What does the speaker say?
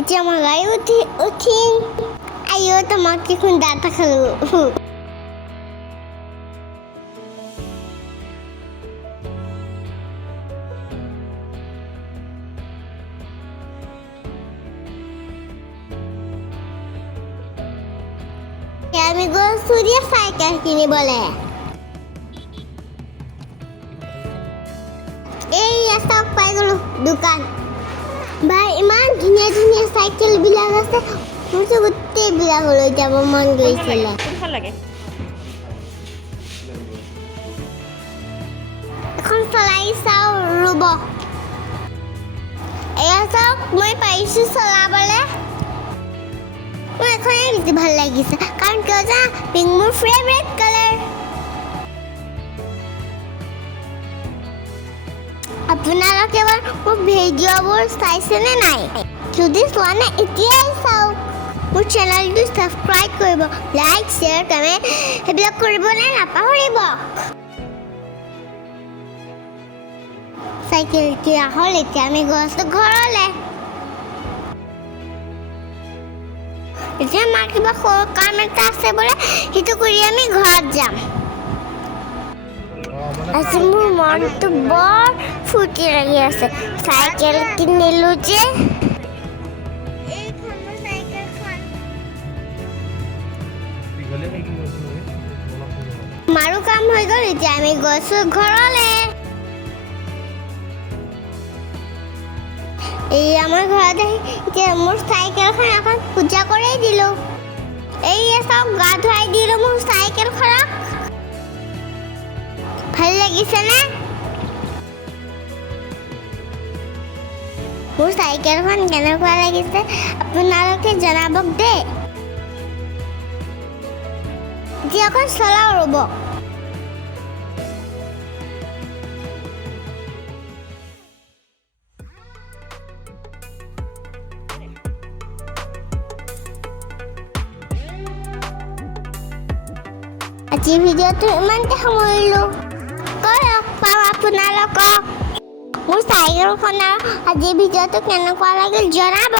এতিয়া মই গাড়ী উঠিম আইও তোমাকে খুন্দা এটা খালো আমি গৈছো দিয়া চাইকেল কিনিবলে এই চাওক পাই গলো দোকান ভাই ইমান ধুনীয়া ধুনীয়া চাইকেল বিলাক আছে মোৰ তো গোটেই বিলাক লৈ যাব মন গৈছিলে ভাল লাগে এখন চলাই চাও ৰব এয়া চাওক মই পাইছো চলাবলে মোৰ এখনে বেছি ভাল লাগিছে কাৰণ কিয় জানা পিংক মোৰ ফেভাৰিট কালাৰ আপোনালোকে এবাৰ মোৰ ভিডিঅ'বোৰ চাইছেনে নাই যদি চোৱা নাই এতিয়াই চাওক মোৰ চেনেলটো ছাবস্ক্ৰাইব কৰিব লাইক শ্বেয়াৰ কমেণ্ট সেইবিলাক কৰিবলৈ নাপাহৰিব চাইকেল কিনা হ'ল এতিয়া আমি গৈছোঁ ঘৰলৈ এতিয়া মাৰ কিবা সৰু কাম এটা আছে বোলে সেইটো কৰি আমি ঘৰত যাম আজি মোৰ মনটো বৰ ফূৰ্তি লাগি আছে চাইকেল কিনিলোঁ যে মাৰো কাম হৈ গ'ল এতিয়া আমি গৈছোঁ ঘৰলৈ এই আমাৰ ঘৰত আহি এতিয়া মোৰ চাইকেলখন এখন পূজা কৰি দিলোঁ এই চাওক গা ধুৱাই দিলোঁ মোৰ চাইকেলখনক ভাল লাগিছেনে মোৰ চাইকেলখন কেনেকুৱা লাগিছে আপোনালোকে জনাব দেই এতিয়া অকণ চলাওঁ ৰ'ব আজি ভিডিঅ'টো ইমানতে সামৰিলোঁ লগ পাম আপোনালোকক মোৰ চাইকেলখনৰ আজি ভিডিঅ'টো কেনেকুৱা লাগিল জনাব